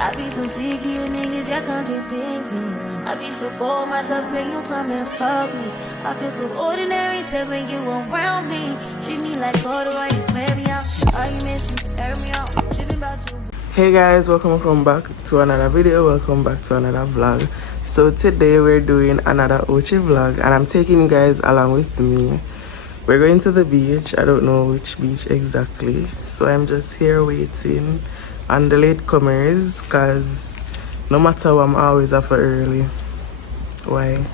I be so sick of you niggas, y'all contradicting. I be so bold myself when you come and fuck me. I feel so ordinary, said when you around me. Treat me like water while you play me out. Arguments, you air me out. Tripping about you. Hey guys, welcome back to another video. Welcome back to another vlog. So today we're doing another Ocho vlog and I'm taking you guys along with me. We're going to the beach. I don't know which beach exactly, so I'm just here waiting on the latecomers because no matter what, I'm always up early. Why?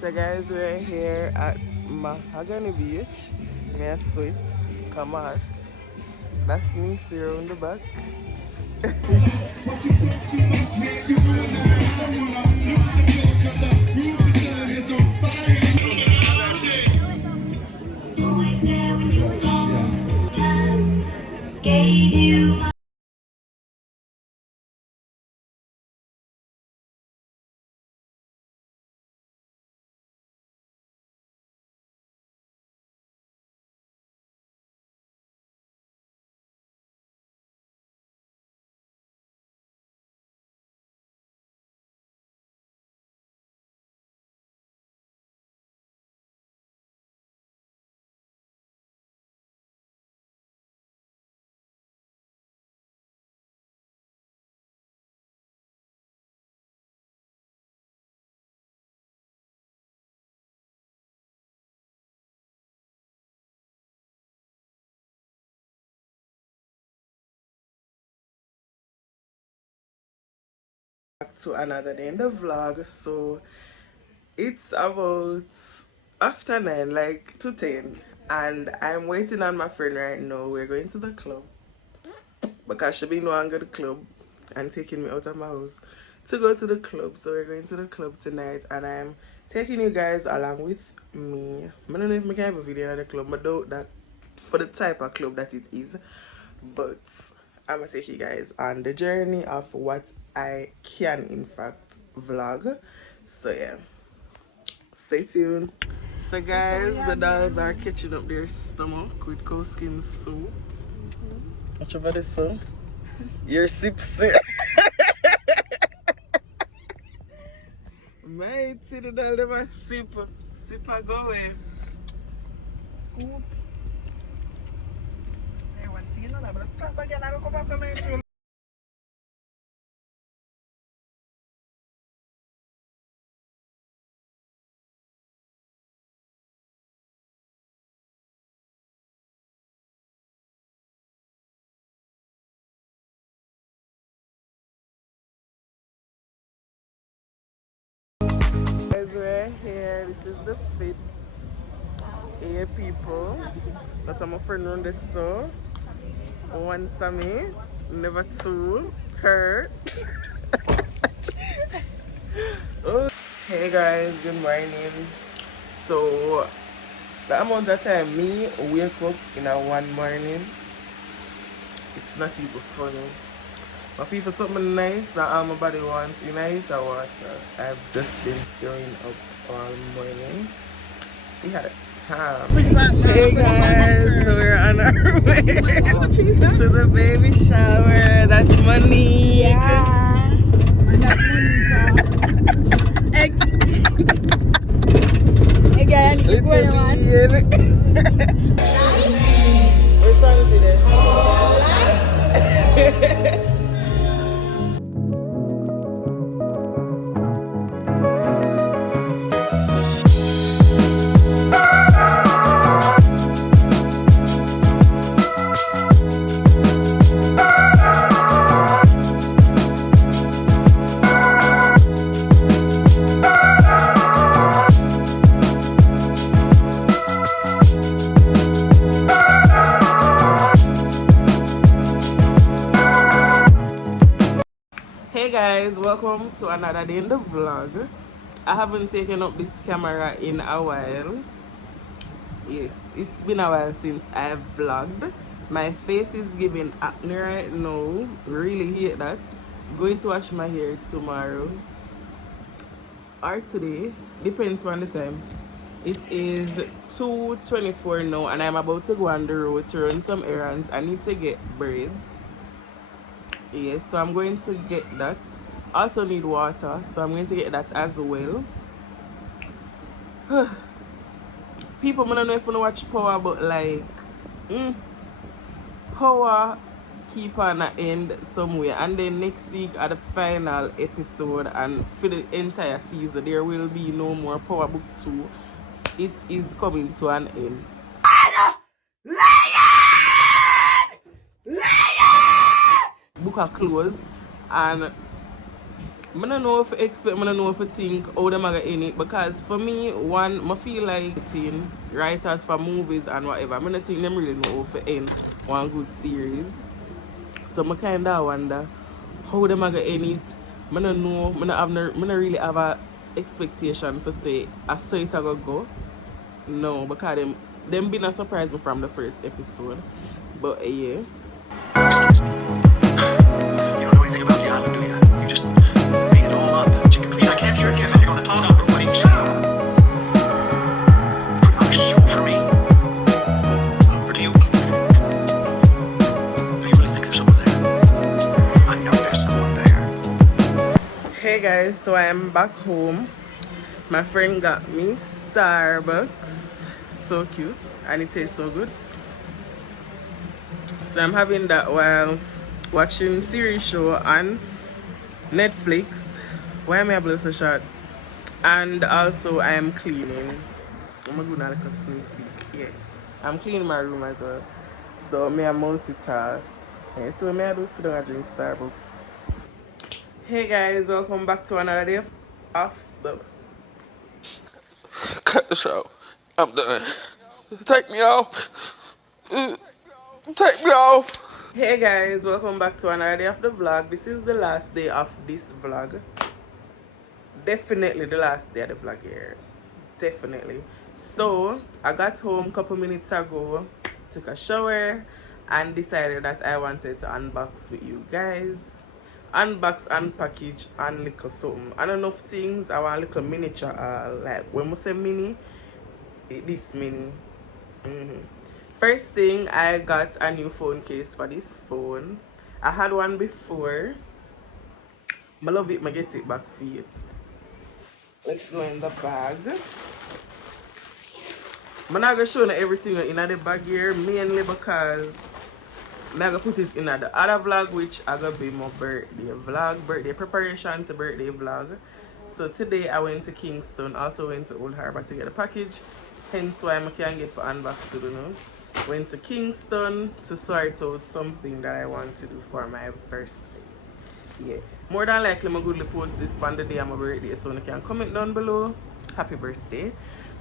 So guys, we're here at Mahogany Beach. May I sweat? Come out. That's me, see around the back. Back to another day in the vlog. So it's about after 9, like to 10, and I'm waiting on my friend right now. We're going to the club because she been wanting to go to the club and taking me out of my house to go to the club. So we're going to the club tonight and I'm taking you guys along with me. I don't know if I can have a video at the club, but doubt that for the type of club that it is, but I'm gonna take you guys on the journey of what I can in fact vlog. So yeah, stay tuned. So guys, the dolls are catching up their stomach with cow skin soup. Watch over this, son. Your sip sip. Mate, see the doll them a sip. Sip and go away. Scoop. Hey, what you know? But stop again. I go back to my show. Guys, we're here. This is the fit. Hey people, that's my friend on the store. One Sammy, never two, her. Oh. Hey guys, good morning. So, the amount of time me wake up in a one morning, it's not even funny. But if it's something nice that all my body wants, in a heat of water, I've just been throwing up all morning. We had a time. Hey guys, so we're on our way to the baby shower. That's money. Yeah. That's Hey guys, Little bean. Which one is it? Hey guys, welcome to another day in the vlog. I haven't taken up this camera in a while. Yes, it's been a while since I've vlogged. My face is giving acne right now. Really hate that. Going to wash my hair tomorrow or today, depends on the time. It is 2:24 now and I'm about to go on the road to run some errands. I need to get braids. Yes, so I'm going to get that. Also need water, so I'm going to get that as well. People, I don't know if you watch Power, but like Power keep on the end somewhere, and then next week at the final episode and for the entire season there will be no more Power Book 2. It is coming to an end. Book are closed and I don't know if I expect, I don't know if I think how them are in it, because for me, one, I feel like writers for movies and whatever, I don't think them really know how to end one good series. So I kind of wonder how them are in it. I don't know, I don't really have a expectation for say I saw it go. No, because them been a surprise me from the first episode. But yeah. Excuse me. You don't know anything about the island, do you? You just made it all up. Chicken, please, I can't hear it. You're on the top. What are you saying? Put on a show for me. Or do you really think there's someone there? I know there's someone there. Hey guys, so I am back home. My friend got me Starbucks. So cute and it tastes so good. So I'm having that while watching series show on Netflix. Why am I able to shot? And also I am cleaning. I'm gonna like a sneak peek. Yeah, I'm cleaning my room as well. So me a multitask. Yeah, so me I do sit down and drink Starbucks. Hey guys, welcome back to another day of the. Cut the show. I'm done. Take me off. Take me off. Hey guys, welcome back to another day of the vlog. This is the last day of this vlog. Definitely the last day of the vlog here. Definitely. So I got home a couple minutes ago, took a shower and decided that I wanted to unbox with you guys. Unbox, unpackage and little something. I don't know if things, I want a little miniature, like when we say mini, this mini. First thing, I got a new phone case for this phone. I had one before. I love it, I get it back for it. Let's go in the bag. I'm not going to show you everything in the bag here, mainly because I'm going to put it in the other vlog, which is going to be my birthday vlog, birthday preparation to birthday vlog. So today I went to Kingston, also went to Old Harbour to get a package. Hence why I can't get for unbox, you know. Went to Kingston to sort out something that I want to do for my birthday. Yeah, more than likely I'm going to post this on the day of my birthday, so you can comment down below happy birthday.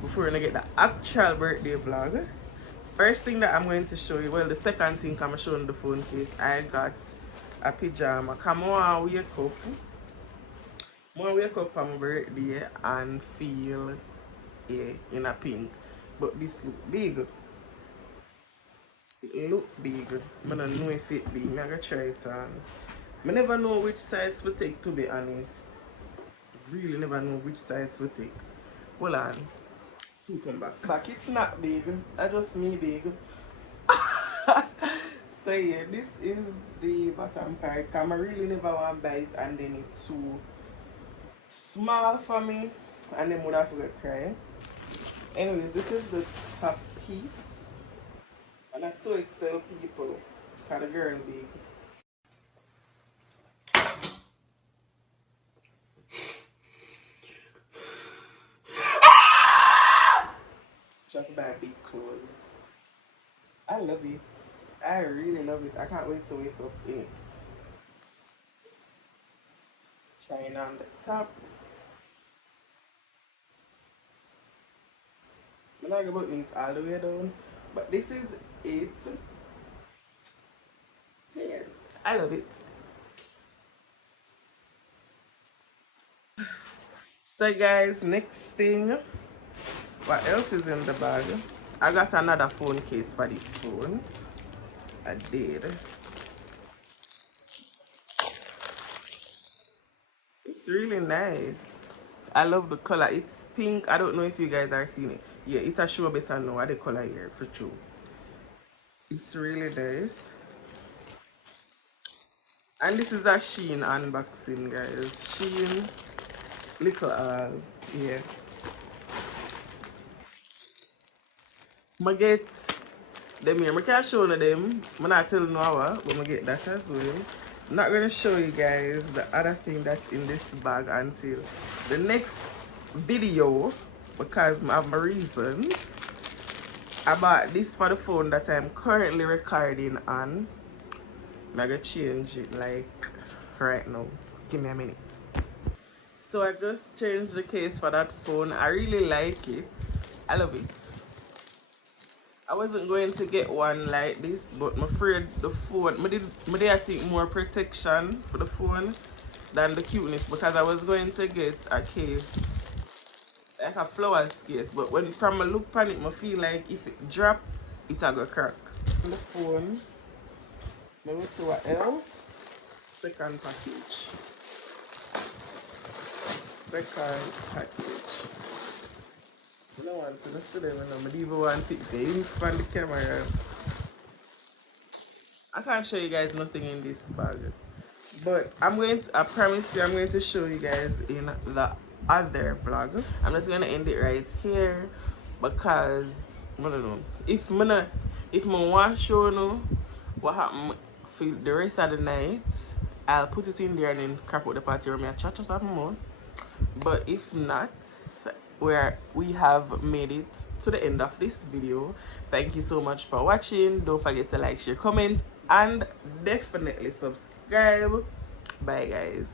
before we get the actual birthday vlog. First thing that I'm going to show you, well, the second thing I'm showing the phone case, I got a pajama. Come on, wake up. I wake up on my birthday and feel in a pink. But this look big. It look big. I don't know if it big. I'm gonna try it on. I never know which size to take, to be honest. Really never know which size to take. Hold on. So come back. Back, it's not big. I just me big. So yeah, this is the bottom part. I really never want to buy it and then it's too small for me and then would have to cry. Anyways, this is the top piece. And that's so excel people. Because the girl big. Just to buy big clothes. I love it. I really love it. I can't wait to wake up in it. Shine on the top. I'm not going to put it all the way down. But this is it. Yeah, I love it. So guys, next thing. What else is in the bag? I got another phone case for this phone. I did. It's really nice. I love the color. It's pink. I don't know if you guys are seeing it. Yeah, it'll show better now what the color here for true. It's really nice. And this is a SHEIN unboxing, guys. SHEIN little yeah. I get them here. I can't show them. I'm not telling you how, but I get that as well. I'm not going to show you guys the other thing that's in this bag until the next video because I have my reason. I bought this for the phone that I'm currently recording on. I'm going to change it like right now. Give me a minute. So I just changed the case for that phone. I really like it. I love it. I wasn't going to get one like this, but I'm afraid the phone, I think more protection for the phone than the cuteness because I was going to get a case, like a flowers case, but when from a look on it, I feel like if it drop, it'll go crack. The phone, let me see what else. Second package. Second package. I don't want to see them, I don't even want it to expand the camera. I can't show you guys nothing in this bag. But I promise you I'm going to show you guys in the other vlog. I'm just going to end it right here because, I don't know, if I want to show you what happened for the rest of the night, I'll put it in there and then crap out the party where I chat up more. But if not, we have made it to the end of this video. Thank you so much for watching. Don't forget to like, share, comment, and definitely subscribe. Bye guys.